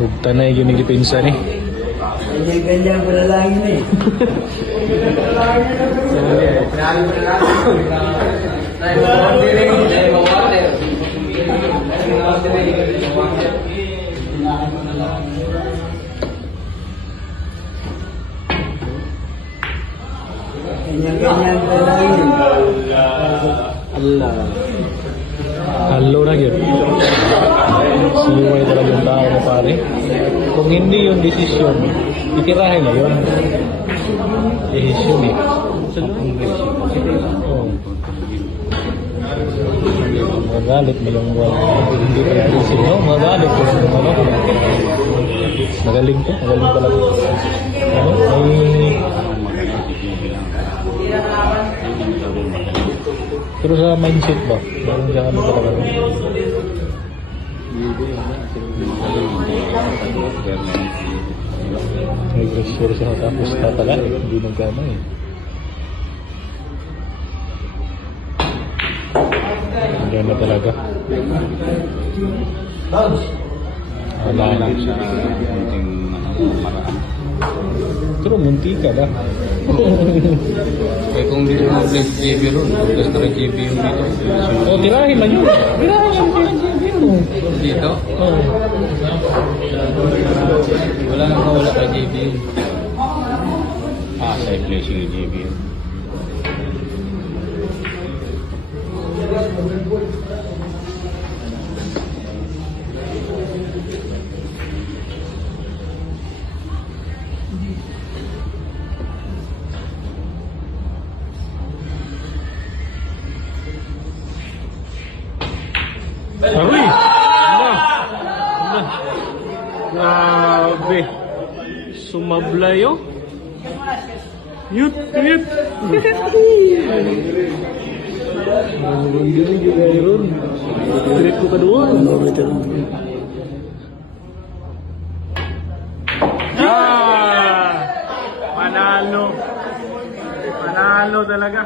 Tanay yun yung ipinsa ni. Ganyan pala lang yun eh. Ganyan pala lang yun. Allah. Halo na yun. Sinuway talaga yung tao na pare. Kung hindi yung desisyon, itirahin na yun. Desisyon eh. Oo. Magalit mo yung hindi ka natin no? Magalit ko yung ano. Magaling to. Magaling talaga. Ano? Pero sa mindset ba? Meron siya ano talaga. May pressure siya tapos tatagal eh. Hindi nagkano eh. Ganyan na talaga. Wala na. Pero munti ka ba? Eh kung dito mag-bless GB ron, gusto na GB yung dito. O, tirahin na yun. Tirahin na yun. Dito? Oo. Wala nang mawala ka GB yun. Sa i-place yung GB yun. Aroy! Ala! Ala! Grabe! Sumablay oh! Yut! Yut! Hindi na yun. Trip ko ka doon. Panalo! Panalo talaga.